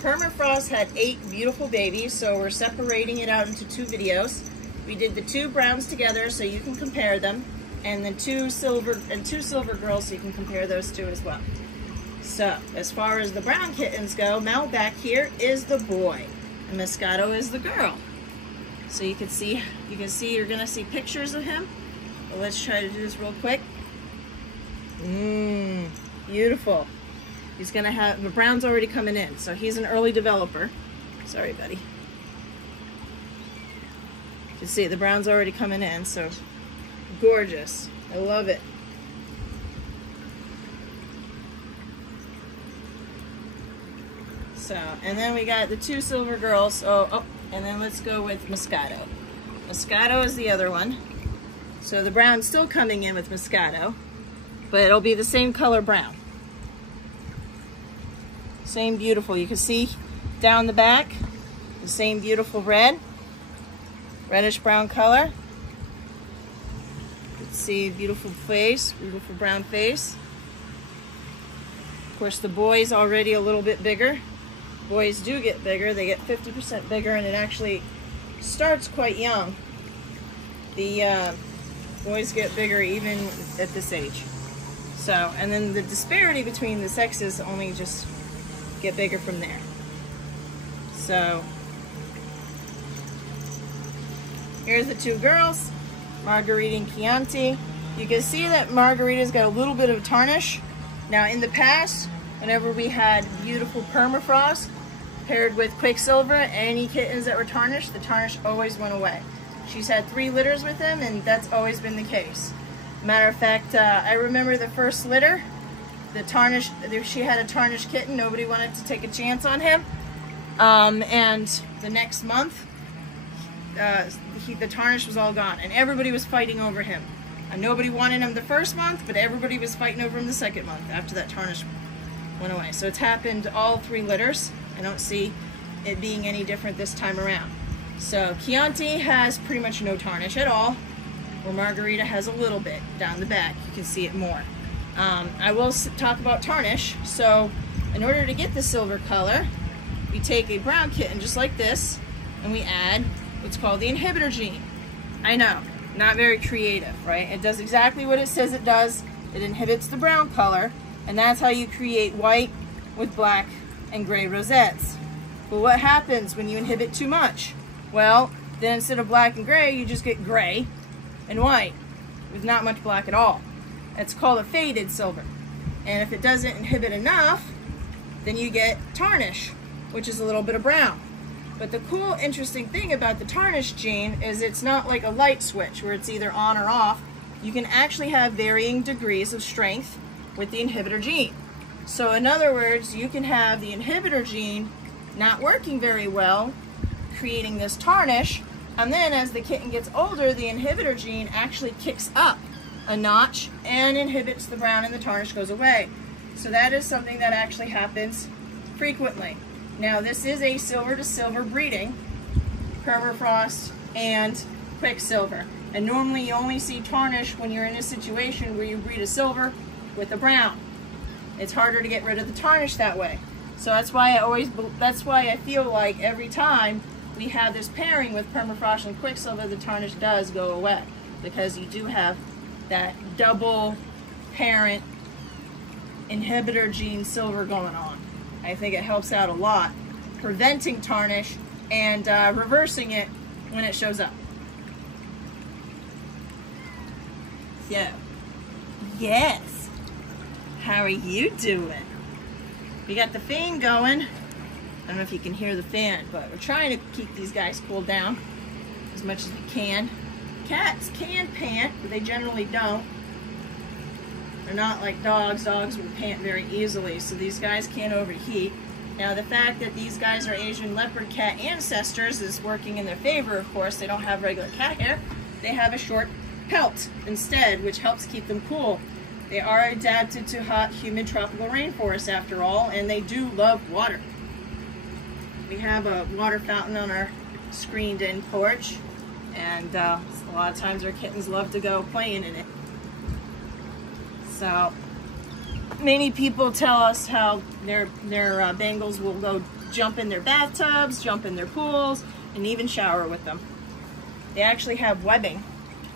PermaFrost had 8 beautiful babies, so we're separating it out into 2 videos. We did the 2 browns together so you can compare them, and then 2 silver girls so you can compare those 2 as well. So, as far as the brown kittens go, Malbec here is the boy, and Moscato is the girl. So you're gonna see pictures of him. Well, let's try to do this real quick. Beautiful. He's gonna have, the brown's already coming in, so he's an early developer. Sorry, buddy. You can see the brown's already coming in, so gorgeous. I love it. So, and then we got the 2 silver girls. And then let's go with Moscato. Moscato is the other one. So the brown's still coming in with Moscato, but it'll be the same color brown. Same beautiful, you can see down the back, the same beautiful red, reddish brown color. You can see beautiful face, beautiful brown face. Of course, the boy's already a little bit bigger. Boys do get bigger, they get 50% bigger, and it actually starts quite young. The boys get bigger even at this age. So, and then the disparity between the sexes only just get bigger from there. So here's the 2 girls, Margarita and Chianti. You can see that Margarita's got a little bit of tarnish. Now in the past, whenever we had beautiful PermaFrost paired with Quicksilver, any kittens that were tarnished, the tarnish always went away. She's had 3 litters with him, and that's always been the case. Matter of fact, I remember the first litter, she had a tarnished kitten. Nobody wanted to take a chance on him. And the next month, the tarnish was all gone, and everybody was fighting over him. And nobody wanted him the first month, but everybody was fighting over him the second month after that tarnish went away. So it's happened all 3 litters. I don't see it being any different this time around. So Chianti has pretty much no tarnish at all, where Margarita has a little bit down the back. You can see it more. I will talk about tarnish. So in order to get the silver color, we take a brown kitten just like this, and we add what's called the inhibitor gene. I know, not very creative, right? It does exactly what it says it does. It inhibits the brown color, and that's how you create white with black and gray rosettes. But what happens when you inhibit too much? Well, then instead of black and gray, you just get gray and white with not much black at all. It's called a faded silver. And if it doesn't inhibit enough, then you get tarnish, which is a little bit of brown. But the cool, interesting thing about the tarnish gene is it's not like a light switch where it's either on or off. You can actually have varying degrees of strength with the inhibitor gene. So in other words, you can have the inhibitor gene not working very well, creating this tarnish, and then as the kitten gets older, the inhibitor gene actually kicks up a notch and inhibits the brown, and the tarnish goes away. So that is something that actually happens frequently. Now this is a silver to silver breeding, PermaFrost and Quicksilver. And normally you only see tarnish when you're in a situation where you breed a silver with a brown. It's harder to get rid of the tarnish that way. So that's why I feel like every time we have this pairing with PermaFrost and Quicksilver, the tarnish does go away, because you do have that double parent inhibitor gene silver going on. I think it helps out a lot, preventing tarnish and reversing it when it shows up. So, yes, how are you doing? We got the fan going. I don't know if you can hear the fan, but we're trying to keep these guys cooled down as much as we can. Cats can pant, but they generally don't. They're not like dogs. Dogs will pant very easily, so these guys can't overheat. Now, the fact that these guys are Asian leopard cat ancestors is working in their favor, of course. They don't have regular cat hair. They have a short pelt instead, which helps keep them cool. They are adapted to hot, humid, tropical rainforests, after all, and they do love water. We have a water fountain on our screened-in porch, and a lot of times our kittens love to go playing in it. So many people tell us how their Bengals will go jump in their bathtubs, jump in their pools, and even shower with them. They actually have webbing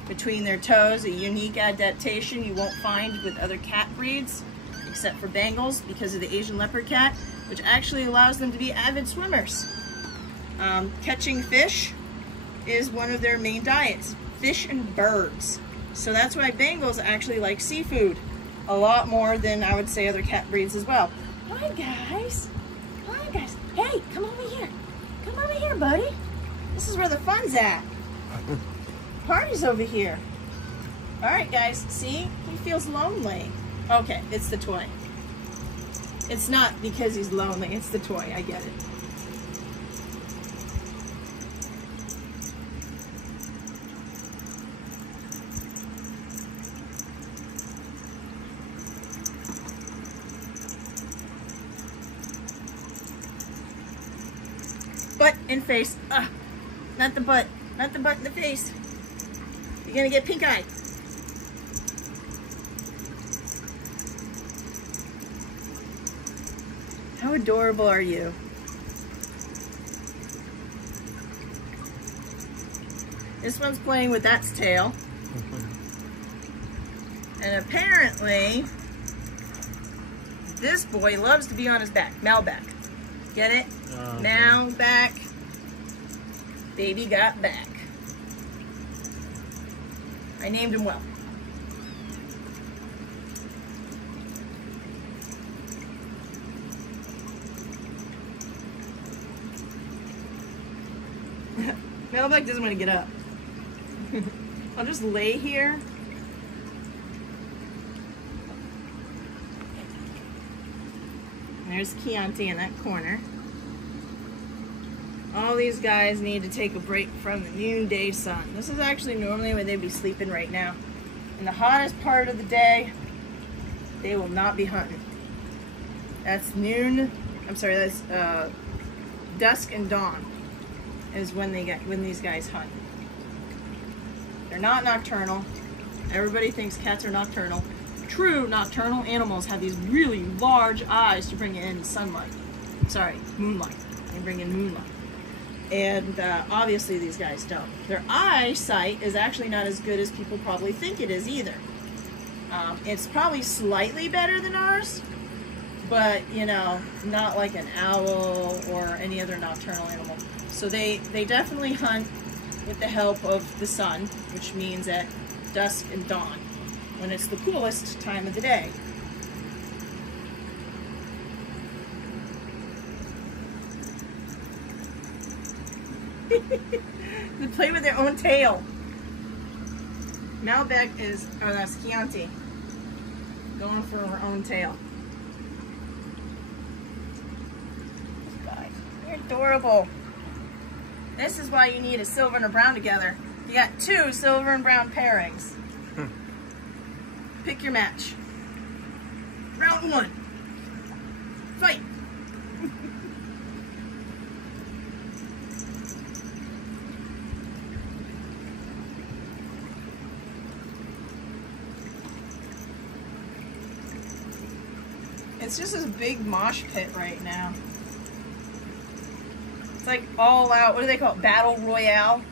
between their toes, a unique adaptation you won't find with other cat breeds, except for Bengals because of the Asian leopard cat, which actually allows them to be avid swimmers. Catching fish is one of their main diets, fish and birds. So that's why Bengals actually like seafood a lot more than I would say other cat breeds as well. Hi guys. Hi guys. Hey, come over here. Come over here, buddy. This is where the fun's at. Party's over here. All right, guys. See? He feels lonely. Okay, it's the toy. It's not because he's lonely. It's the toy. I get it. Butt and face. Not the butt. Not the butt in the face. You're gonna get pink eye. How adorable are you? This one's playing with that's tail. And apparently, this boy loves to be on his back. Malbec. Get it? Malbec. Baby got back. I named him well. Malbec doesn't want to get up. I'll just lay here. There's Chianti in that corner. All these guys need to take a break from the noonday sun. This is actually normally where they'd be sleeping right now. In the hottest part of the day, they will not be hunting. That's noon. I'm sorry, that's dusk and dawn is when these guys hunt. They're not nocturnal. Everybody thinks cats are nocturnal. True nocturnal animals have these really large eyes to bring in sunlight. Sorry, moonlight. They bring in moonlight. And obviously these guys don't. Their eyesight is actually not as good as people probably think it is either. It's probably slightly better than ours, but you know, not like an owl or any other nocturnal animal. So they definitely hunt with the help of the sun, which means at dusk and dawn, when it's the coolest time of the day. They play with their own tail. Malbec is, oh, that's Chianti, going for her own tail. Guys, you're adorable. This is why you need a silver and a brown together. You got two silver and brown pairings. Pick your match. Round one. Fight. It's just this big mosh pit right now. It's like all out, what do they call it? Battle Royale.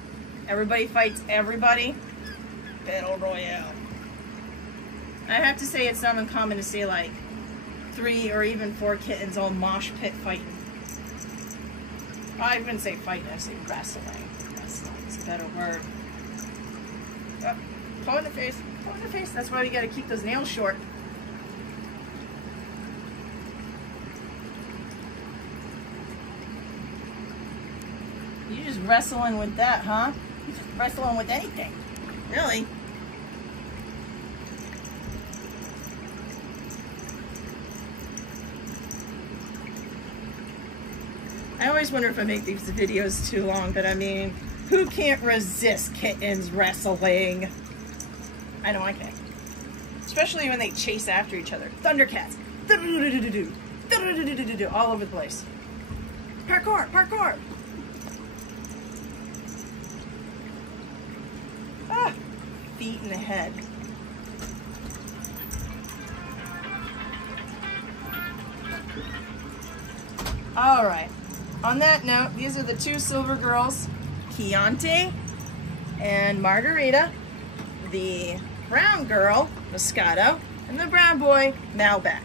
Everybody fights everybody. Battle Royale. I have to say it's not uncommon to see like 3 or even 4 kittens all mosh pit fighting. I wouldn't say fighting, I say wrestling. Wrestling is a better word. Oh, paw in the face, paw in the face. That's why we gotta keep those nails short. You're just wrestling with that, huh? You're just wrestling with anything. Really? I always wonder if I make these videos too long, but I mean, who can't resist kittens wrestling? I know I can. Especially when they chase after each other. Thundercats. All over the place. Parkour, parkour. Ah, feet in the head. All right. on that note, these are the two silver girls, Chianti and Margarita, the brown girl, Moscato, and the brown boy, Malbec.